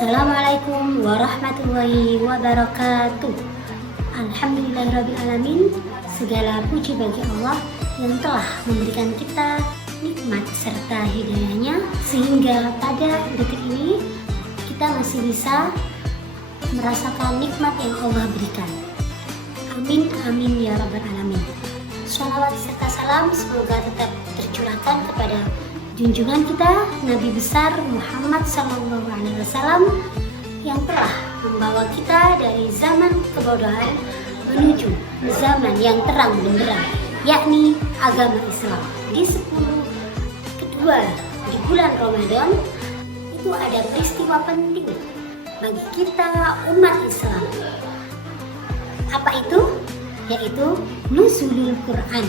Assalamualaikum warahmatullahi wabarakatuh. Alhamdulillahirrabbilalamin. Segala puji bagi Allah yang telah memberikan kita nikmat serta hidayahnya, sehingga pada detik ini kita masih bisa merasakan nikmat yang Allah berikan. Amin amin ya rabbal alamin. Shalawat serta salam semoga tetap tercurahkan kepada junjungan kita Nabi besar Muhammad SAW yang telah membawa kita dari zaman kebodohan menuju zaman yang terang benderang, yakni agama Islam. Di 10 kedua di bulan Ramadan itu ada peristiwa penting bagi kita umat Islam. Apa itu? Yaitu Nuzulul Quran.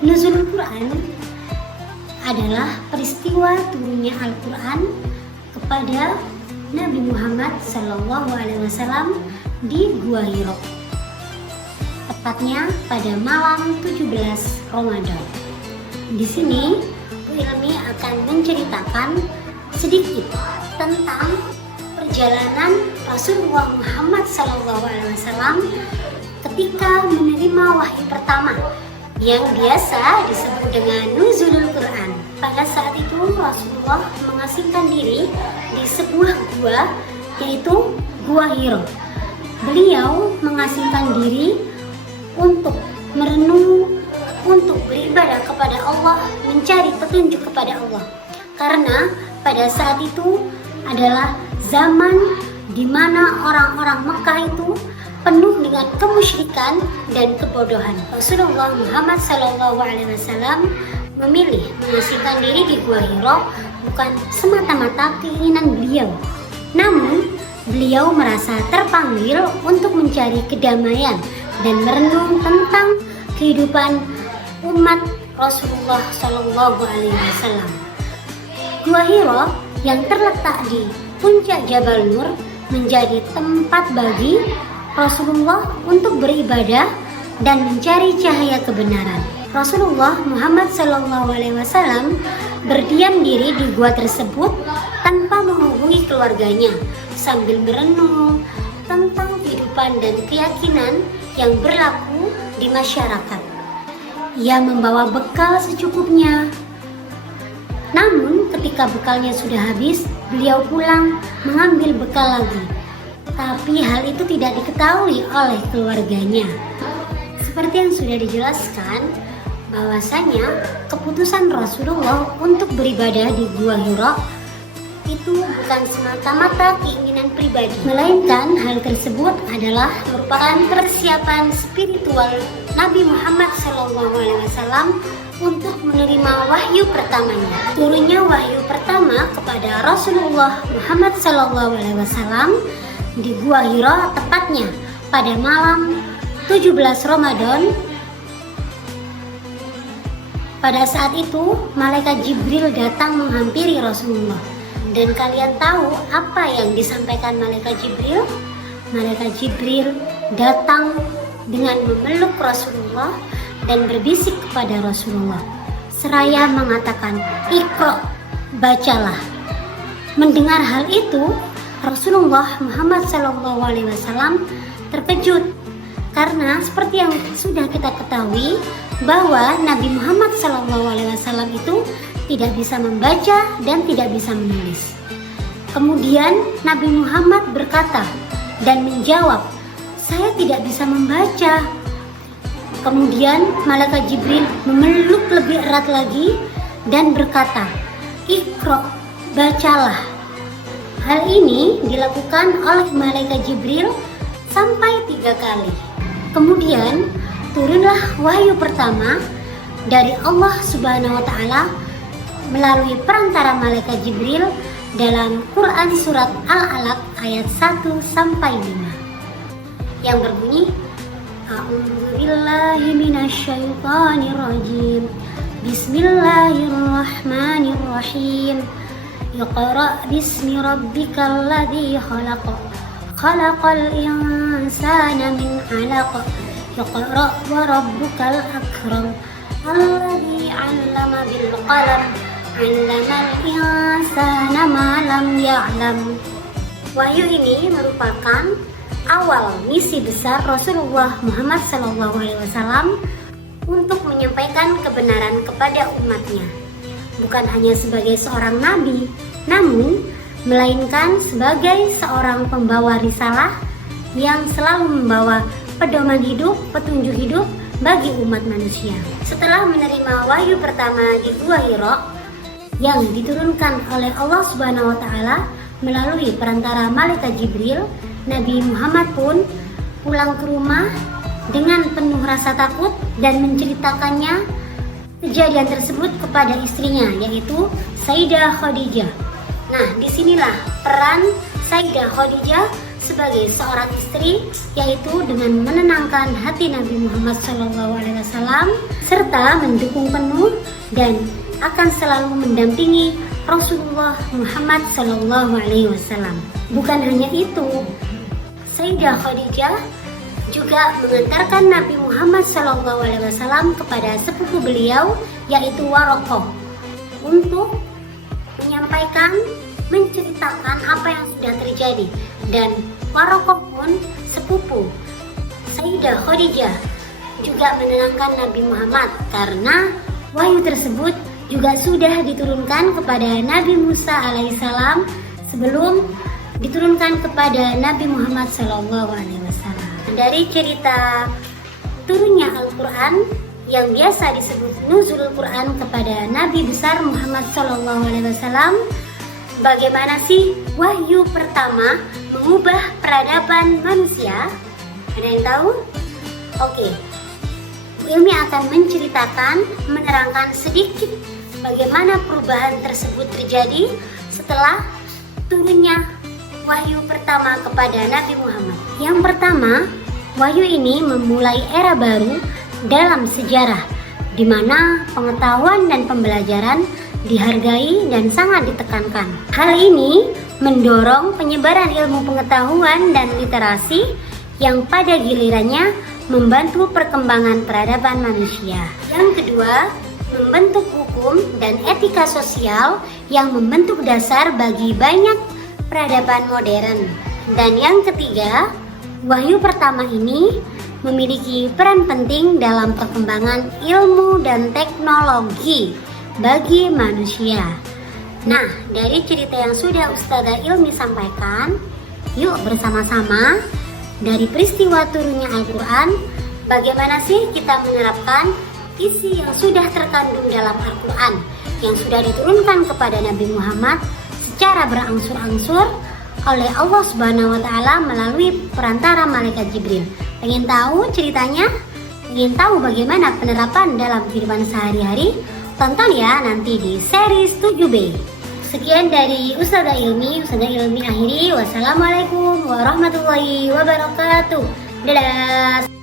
Nuzulul Quran adalah peristiwa turunnya Al-Quran kepada Nabi Muhammad SAW di Gua Hiro, tepatnya pada malam 17 Ramadan. Di sini Bu Ilmi akan menceritakan sedikit tentang perjalanan Rasulullah Muhammad SAW ketika menerima wahyu pertama yang biasa disebut dengan Nuzulul Quran. Pada saat itu Rasulullah mengasingkan diri di sebuah gua, yaitu Gua Hiro. Beliau mengasingkan diri untuk merenung, untuk beribadah kepada Allah, mencari petunjuk kepada Allah. Karena pada saat itu adalah zaman di mana orang-orang Mekah itu penuh dengan kemusyrikan dan kebodohan. Rasulullah Muhammad SAW memilih mengasingkan diri di Gua Hiro bukan semata-mata keinginan beliau, namun beliau merasa terpanggil untuk mencari kedamaian dan merenung tentang kehidupan umat Rasulullah SAW. Gua Hiro yang terletak di puncak Jabal Nur menjadi tempat bagi Rasulullah untuk beribadah dan mencari cahaya kebenaran. Rasulullah Muhammad SAW berdiam diri di gua tersebut tanpa menghubungi keluarganya, sambil merenung tentang kehidupan dan keyakinan yang berlaku di masyarakat. Ia membawa bekal secukupnya. Namun ketika bekalnya sudah habis, beliau pulang mengambil bekal lagi. Tapi hal itu tidak diketahui oleh keluarganya. Seperti yang sudah dijelaskan, bahwasanya keputusan Rasulullah untuk beribadah di Gua Hiro itu bukan semata-mata keinginan pribadi, melainkan hal tersebut adalah merupakan persiapan spiritual Nabi Muhammad SAW untuk menerima wahyu pertamanya. Turunnya wahyu pertama kepada Rasulullah Muhammad SAW di Gua Hiro tepatnya pada malam 17 Ramadan. Pada saat itu malaikat Jibril datang menghampiri Rasulullah. Dan kalian tahu apa yang disampaikan malaikat Jibril? Malaikat Jibril datang dengan memeluk Rasulullah dan berbisik kepada Rasulullah seraya mengatakan, "Iqra, bacalah." Mendengar hal itu, Rasulullah Muhammad SAW terkejut karena seperti yang sudah kita ketahui bahwa Nabi Muhammad SAW itu tidak bisa membaca dan tidak bisa menulis. Kemudian Nabi Muhammad berkata dan menjawab, "Saya tidak bisa membaca." Kemudian malaikat Jibril memeluk lebih erat lagi dan berkata, "Iqra, bacalah." Hal ini dilakukan oleh malaikat Jibril sampai 3 kali. Kemudian turunlah wahyu pertama dari Allah Subhanahu wa Ta'ala melalui perantara malaikat Jibril dalam Quran surat Al-Alaq ayat 1 sampai 5 yang berbunyi, A'udzubillahi minasyaitonirrajim. Bismillahirrahmanirrahim. Iqra bismi rabbikal ladzi khalaq. Khalaqal insana min 'alaq. Iqra wa rabbukal akram. Alladzi 'allama bil qalam. 'Allamal insana ma lam ya'lam. Wahyu ini merupakan awal misi besar Rasulullah Muhammad SAW untuk menyampaikan kebenaran kepada umatnya. Bukan hanya sebagai seorang nabi, namun melainkan sebagai seorang pembawa risalah yang selalu membawa pedoman hidup, petunjuk hidup bagi umat manusia. Setelah menerima wahyu pertama di Gua Hira yang diturunkan oleh Allah Subhanahu wa taala melalui perantara malaikat Jibril, Nabi Muhammad pun pulang ke rumah dengan penuh rasa takut dan menceritakannya kejadian tersebut kepada istrinya, yaitu Sayyidah Khadijah. Nah, disinilah peran Sayyidah Khadijah sebagai seorang istri, yaitu dengan menenangkan hati Nabi Muhammad SAW serta mendukung penuh dan akan selalu mendampingi Rasulullah Muhammad SAW. Bukan hanya itu, Sayyidah Khadijah juga mengantarkan Nabi Muhammad SAW kepada sepupu beliau, yaitu Waraqah, untuk menyampaikan, menceritakan apa yang sudah terjadi. Dan Waraqah pun sepupu Sayyidah Khadijah juga menenangkan Nabi Muhammad karena wahyu tersebut juga sudah diturunkan kepada Nabi Musa alaihissalam sebelum diturunkan kepada Nabi Muhammad SAW. Dari cerita turunnya Al-Quran yang biasa disebut nuzul Quran kepada Nabi besar Muhammad SAW, bagaimana sih wahyu pertama mengubah peradaban manusia? Ada yang tahu? Oke, Ilmi akan menceritakan, menerangkan sedikit bagaimana perubahan tersebut terjadi setelah turunnya wahyu pertama kepada Nabi Muhammad. Yang pertama, wahyu ini memulai era baru dalam sejarah, di mana pengetahuan dan pembelajaran dihargai dan sangat ditekankan. Hal ini mendorong penyebaran ilmu pengetahuan dan literasi yang pada gilirannya membantu perkembangan peradaban manusia. Yang kedua, membentuk hukum dan etika sosial yang membentuk dasar bagi banyak peradaban modern. Dan yang ketiga, wahyu pertama ini memiliki peran penting dalam perkembangan ilmu dan teknologi bagi manusia. Nah, dari cerita yang sudah Ustazah Ilmi sampaikan, yuk bersama-sama dari peristiwa turunnya Al-Quran, bagaimana sih kita menerapkan isi yang sudah terkandung dalam Al-Quran yang sudah diturunkan kepada Nabi Muhammad secara berangsur-angsur oleh Allah Subhanahu wa taala melalui perantara malaikat Jibril. Pengen tahu ceritanya? Pengen tahu bagaimana penerapan dalam kehidupan sehari-hari? Tonton ya nanti di series 7B. Sekian dari Ustazah Ilmi akhiri. Wassalamualaikum warahmatullahi wabarakatuh. Dadah.